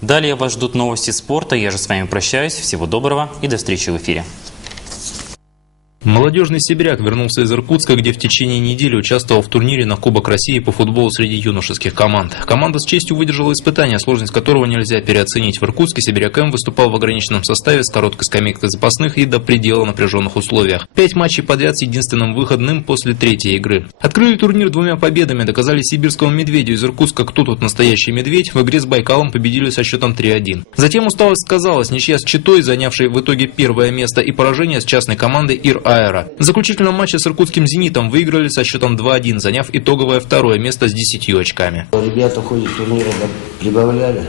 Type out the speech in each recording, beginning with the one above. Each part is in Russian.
Далее вас ждут новости спорта. Я же с вами прощаюсь. Всего доброго и до встречи в эфире. Молодежный сибиряк вернулся из Иркутска, где в течение недели участвовал в турнире на Кубок России по футболу среди юношеских команд. Команда с честью выдержала испытание, сложность которого нельзя переоценить. В Иркутске сибиряк М выступал в ограниченном составе с короткой скамейкой запасных и до предела напряженных условиях. Пять матчей подряд с единственным выходным после третьей игры. Открыли турнир двумя победами, доказали сибирскому медведю из Иркутска, кто тут настоящий медведь. В игре с Байкалом победили со счетом 3-1. Затем усталость сказалась, ничья с Читой, занявшей в итоге первое место, и поражение с частной командой Ир Аэро. В заключительном матче с иркутским «Зенитом» выиграли со счетом 2-1, заняв итоговое второе место с 10 очками. Ребята в ходе турнира прибавляли,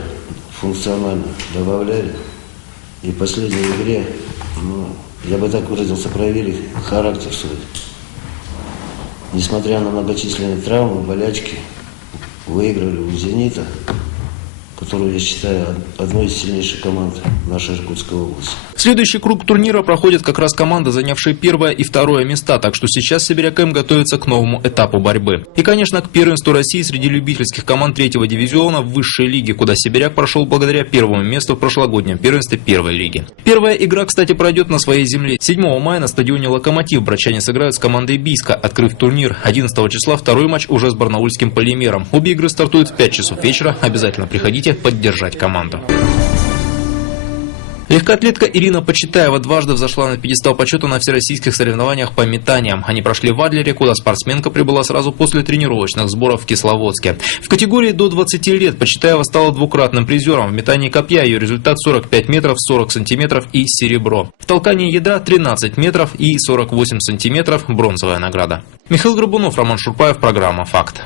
функционально добавляли. И в последней игре, ну, я бы так выразился, проявили характер свой. Несмотря на многочисленные травмы, болячки, выиграли у «Зенита», которую я считаю од- одной из сильнейших команд нашей Иркутской области. Следующий круг турнира проходит как раз команда, занявшая первое и второе места, так что сейчас Сибиряк М готовится к новому этапу борьбы. И, конечно, к первенству России среди любительских команд третьего дивизиона в высшей лиге, куда Сибиряк прошел благодаря первому месту в прошлогоднем первенстве первой лиги. Первая игра, кстати, пройдет на своей земле. 7 мая на стадионе «Локомотив» братчане сыграют с командой «Бийска», открыв турнир. 11 числа второй матч уже с барнаульским полимером. Обе игры стартуют в 5 часов вечера. Обязательно приходите поддержать команду. Легкоатлетка Ирина Почитаева дважды взошла на пьедестал почета на всероссийских соревнованиях по метаниям. Они прошли в Адлере, куда спортсменка прибыла сразу после тренировочных сборов в Кисловодске. В категории до 20 лет Почитаева стала двукратным призером. В метании копья ее результат 45 метров 40 сантиметров и серебро. В толкании ядра 13 метров и 48 сантиметров бронзовая награда. Михаил Горбунов, Роман Шурпаев, программа «Факт».